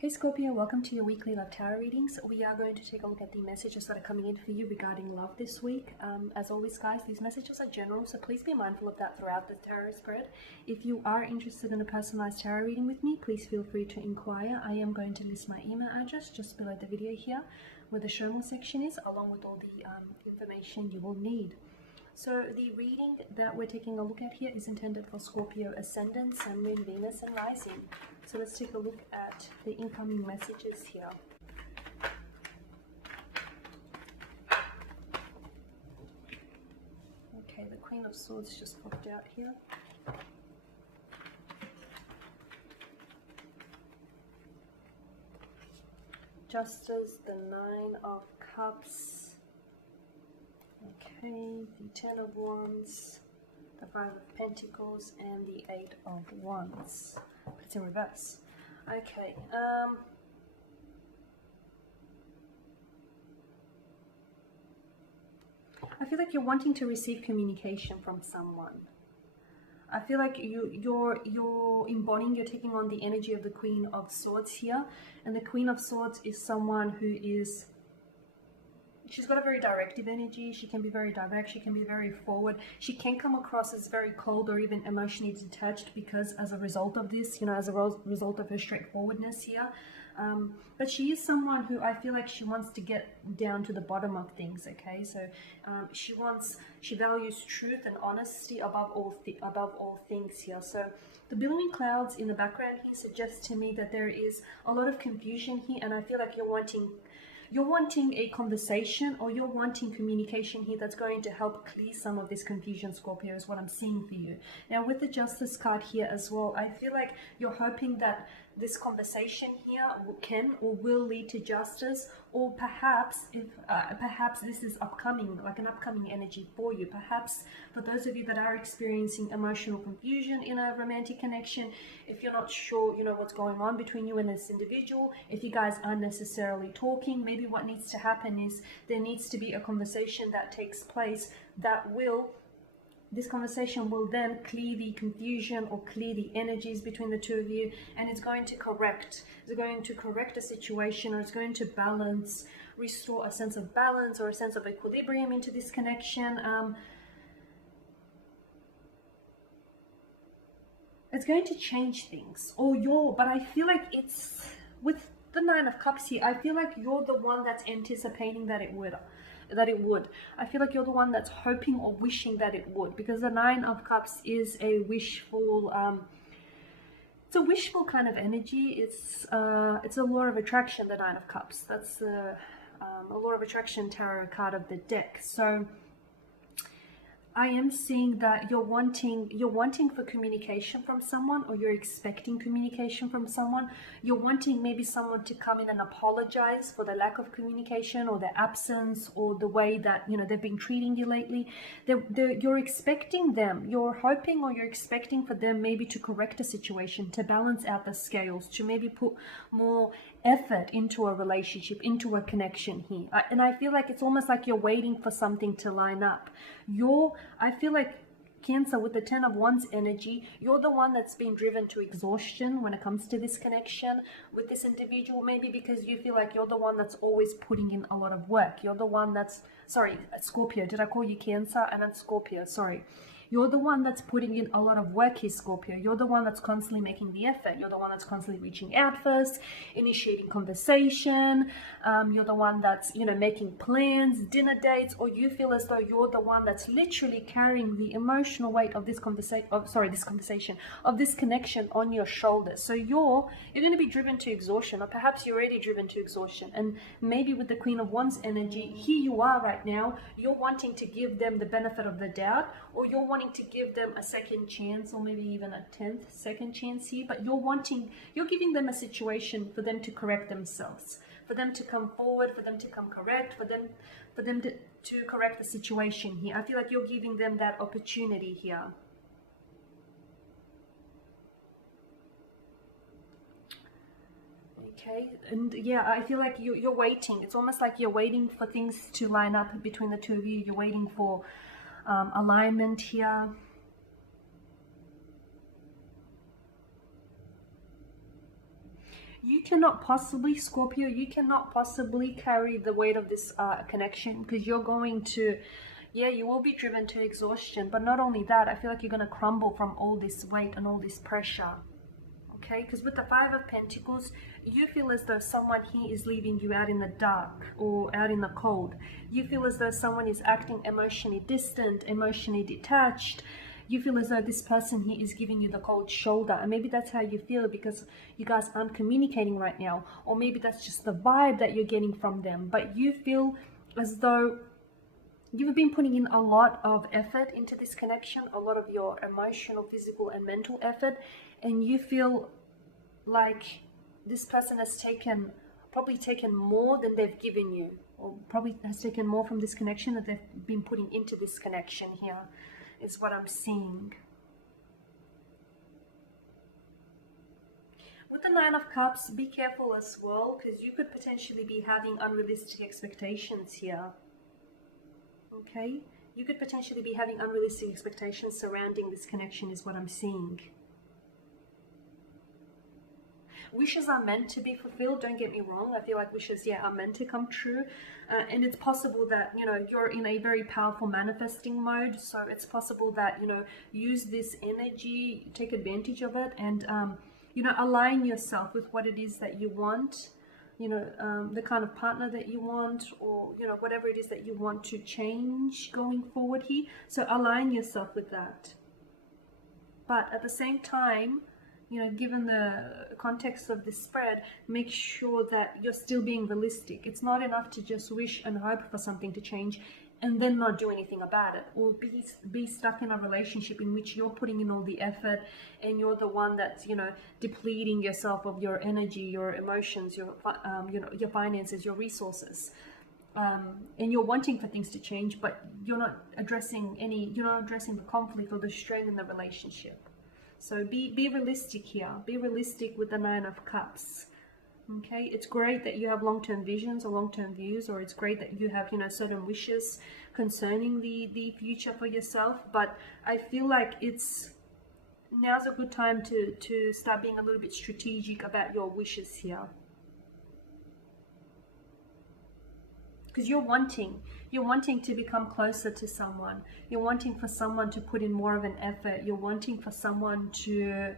Hey Scorpio, welcome to your weekly love tarot readings. We are going to take a look at the messages that are coming in for you regarding love this week. As always guys, these messages are general, so please be mindful of that throughout the tarot spread. If you are interested in a personalized tarot reading with me, please feel free to inquire. I am going to list my email address just below the video here, where the show more section is, along with all the information you will need. So the reading that we're taking a look at here is intended for Scorpio Ascendant, Sun, Moon, Venus, and Rising. So let's take a look at the incoming messages here. Okay, the Queen of Swords just popped out here. Justice, the Nine of Cups. Okay, the Ten of Wands, the Five of Pentacles, and the Eight of Wands. But it's in reverse. Okay, I feel like you're wanting to receive communication from someone. I feel like you're embodying, you're taking on the energy of the Queen of Swords here. And the Queen of Swords is someone who is... she's got a very directive energy. She can be very direct. She can be very forward. She can come across as very cold or even emotionally detached because as a result of this, as a result of her straightforwardness here. But she is someone who I feel like she wants to get down to the bottom of things, okay? So she values truth and honesty above all things here. So the billowing clouds in the background here suggest to me that there is a lot of confusion here, and I feel like you're wanting a conversation, or you're wanting communication here that's going to help clear some of this confusion, Scorpio, is what I'm seeing for you. Now, with the Justice card here as well, I feel like you're hoping that this conversation here can or will lead to justice, or perhaps perhaps this is upcoming, like an upcoming energy for you. Perhaps for those of you that are experiencing emotional confusion in a romantic connection, if you're not sure, what's going on between you and this individual, if you guys aren't necessarily talking, maybe what needs to happen is there needs to be a conversation that takes place this conversation will then clear the confusion or clear the energies between the two of you, and it's going to correct a situation, or it's going to restore a sense of balance or a sense of equilibrium into this connection. It's going to change things, but I feel like it's with the Nine of Cups here, I feel like you're the one that's anticipating that it would. I feel like you're the one that's hoping or wishing that it would, because the Nine of Cups is a wishful, it's a wishful kind of energy. It's a law of attraction, the Nine of Cups. That's a law of attraction tarot card of the deck. So I am seeing that you're wanting for communication from someone, or you're expecting communication from someone. You're wanting maybe someone to come in and apologize for the lack of communication, or the absence, or the way that they've been treating you lately. You're expecting them, you're hoping or you're expecting for them maybe to correct a situation, to balance out the scales, to maybe put more effort into a relationship, into a connection here. And I feel like it's almost like you're waiting for something to line up. I feel like Cancer, with the Ten of Wands energy, you're the one that's been driven to exhaustion when it comes to this connection with this individual, maybe because you feel like you're the one that's always putting in a lot of work. You're the one that's, sorry, Scorpio, did I call you Cancer? And then Scorpio, sorry. You're the one that's putting in a lot of work here, Scorpio. You're the one that's constantly making the effort. You're the one that's constantly reaching out first, initiating conversation. You're the one that's, making plans, dinner dates, or you feel as though you're the one that's literally carrying the emotional weight of this conversation, of this connection on your shoulders. So you're going to be driven to exhaustion, or perhaps you're already driven to exhaustion. And maybe with the Queen of Wands energy, here you are right now, you're wanting to give them the benefit of the doubt, or you're wanting to give them a second chance, or maybe even a 10th second chance here, but you're giving them a situation for them to correct themselves, for them to come forward, for them to come correct, for them to correct the situation here. I feel like you're giving them that opportunity here. Okay, and yeah, I feel like you're waiting. It's almost like you're waiting for things to line up between the two of you. You're waiting for alignment here. You cannot possibly, Scorpio, you cannot possibly carry the weight of this connection, because you're going to, yeah, you will be driven to exhaustion. But not only that, I feel like you're going to crumble from all this weight and all this pressure. Okay, because with the Five of Pentacles, you feel as though someone here is leaving you out in the dark or out in the cold. You feel as though someone is acting emotionally distant, emotionally detached. You feel as though this person here is giving you the cold shoulder, and maybe that's how you feel because you guys aren't communicating right now, or maybe that's just the vibe that you're getting from them. But you feel as though you've been putting in a lot of effort into this connection, a lot of your emotional, physical, and mental effort, and you feel like this person has probably taken more than they've given you, or probably has taken more from this connection that they've been putting into this connection here, is what I'm seeing. With the Nine of Cups, be careful as well, because you could potentially be having unrealistic expectations here. Okay? You could potentially be having unrealistic expectations surrounding this connection, is what I'm seeing. Wishes are meant to be fulfilled, don't get me wrong. I feel like wishes, yeah, are meant to come true. And it's possible that, you know, you're in a very powerful manifesting mode. So it's possible that, you know, use this energy, take advantage of it, and, you know, align yourself with what it is that you want. You know, the kind of partner that you want, or, you know, whatever it is that you want to change going forward here. So align yourself with that. But at the same time, you know, given the context of this spread, make sure that you're still being realistic. It's not enough to just wish and hope for something to change and then not do anything about it, or be stuck in a relationship in which you're putting in all the effort and you're the one that's, you know, depleting yourself of your energy, your emotions, your you know, your finances, your resources, and you're wanting for things to change, but you're not addressing the conflict or the strain in the relationship. So be realistic here. Be realistic with the Nine of Cups. Okay, it's great that you have long-term visions or long-term views, or it's great that you have, you know, certain wishes concerning the future for yourself. But I feel like now's a good time to start being a little bit strategic about your wishes here. Because you're wanting to become closer to someone. You're wanting for someone to put in more of an effort. You're wanting for someone to,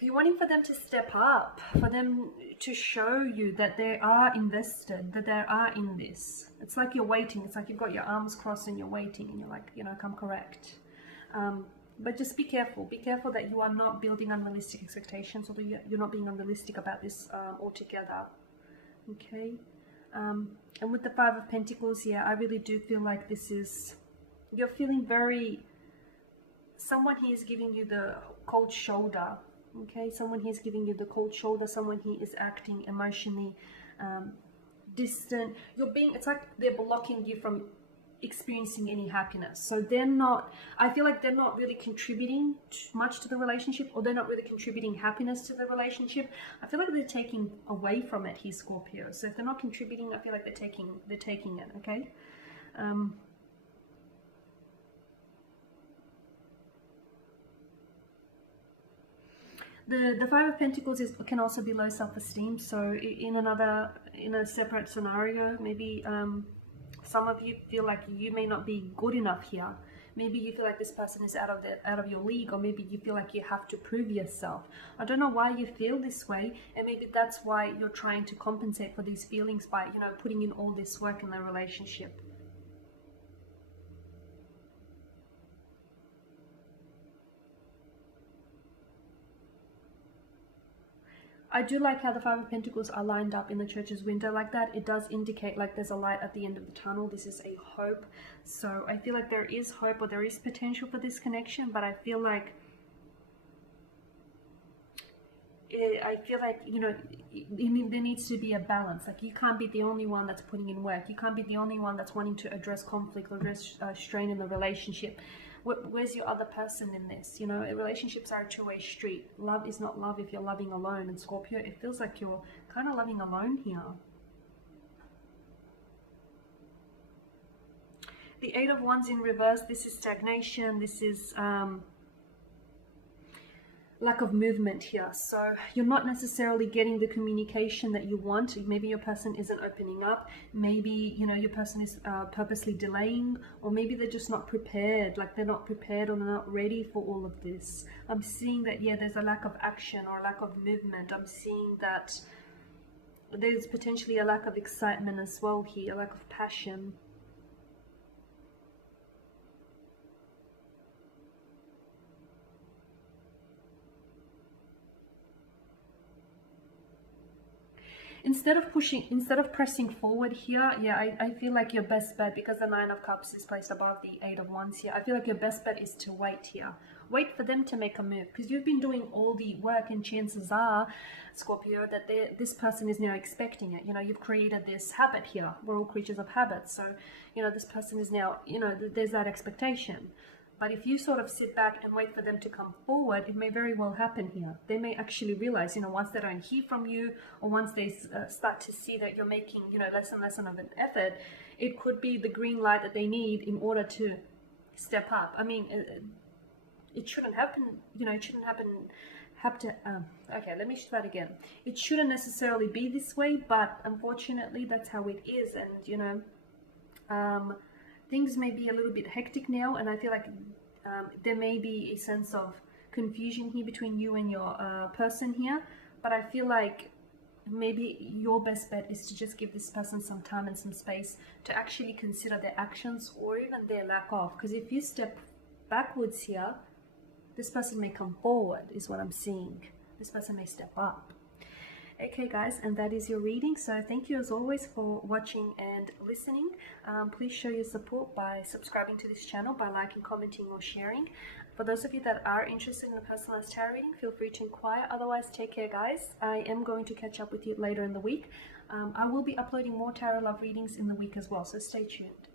you're wanting for them to step up, for them to show you that they are invested, that they are in this. It's like you're waiting. It's like you've got your arms crossed and you're waiting, and you're like, you know, come correct. But just be careful. Be careful that you are not building unrealistic expectations, or that you're not being unrealistic about this altogether. Okay. And with the Five of Pentacles, yeah, I really do feel like this is, you're feeling very, someone here is giving you the cold shoulder. Okay, someone here is giving you the cold shoulder. Someone here is acting emotionally distant. It's like they're blocking you from experiencing any happiness. So they're not, I feel like they're not really contributing much to the relationship, or they're not really contributing happiness to the relationship. I feel like they're taking away from it here, Scorpio. So if they're not contributing, I feel like they're taking it. Okay. The Five of Pentacles can also be low self-esteem. So in a separate scenario, maybe some of you feel like you may not be good enough here. Maybe you feel like this person is out of your league, or maybe you feel like you have to prove yourself. I don't know why you feel this way, and maybe that's why you're trying to compensate for these feelings by, you know, putting in all this work in the relationship. I do like how the Five of Pentacles are lined up in the Church's window like that. It does indicate like there's a light at the end of the tunnel. This is a hope. So I feel like there is hope, or there is potential for this connection, but I feel like, you know, there needs to be a balance. Like, you can't be the only one that's putting in work. You can't be the only one that's wanting to address conflict or address strain in the relationship. Where's your other person in this? You know, relationships are a two-way street. Love is not love if you're loving alone. And Scorpio, it feels like you're kind of loving alone here. The Eight of Wands in reverse, this is stagnation. This is lack of movement here. So you're not necessarily getting the communication that you want. Maybe your person isn't opening up. Maybe, you know, your person is purposely delaying, or maybe they're just not prepared. Like they're not prepared or they're not ready for all of this. I'm seeing that, yeah, there's a lack of action or a lack of movement. I'm seeing that there's potentially a lack of excitement as well here, a lack of passion. Instead of pressing forward here, yeah, I feel like your best bet, because the Nine of Cups is placed above the Eight of Wands here, I feel like your best bet is to wait here. Wait for them to make a move, because you've been doing all the work, and chances are, Scorpio, that this person is now expecting it. You know, you've created this habit here. We're all creatures of habit. So, you know, this person is now, you know, there's that expectation. But if you sort of sit back and wait for them to come forward, it may very well happen here. They may actually realize, you know, once they don't hear from you, or once they start to see that you're making, you know, less and less of an effort, it could be the green light that they need in order to step up. I mean, it shouldn't happen, you know, it shouldn't okay, let me try that again. It shouldn't necessarily be this way, but unfortunately, that's how it is. And, you know, things may be a little bit hectic now, and I feel like there may be a sense of confusion here between you and your person here, but I feel like maybe your best bet is to just give this person some time and some space to actually consider their actions or even their lack of, because if you step backwards here, this person may come forward, is what I'm seeing. This person may step up. Okay guys, and that is your reading. So thank you as always for watching and listening. Please show your support by subscribing to this channel, by liking, commenting or sharing. For those of you that are interested in a personalized tarot reading, feel free to inquire. Otherwise, take care guys. I am going to catch up with you later in the week. I will be uploading more tarot love readings in the week as well, so stay tuned.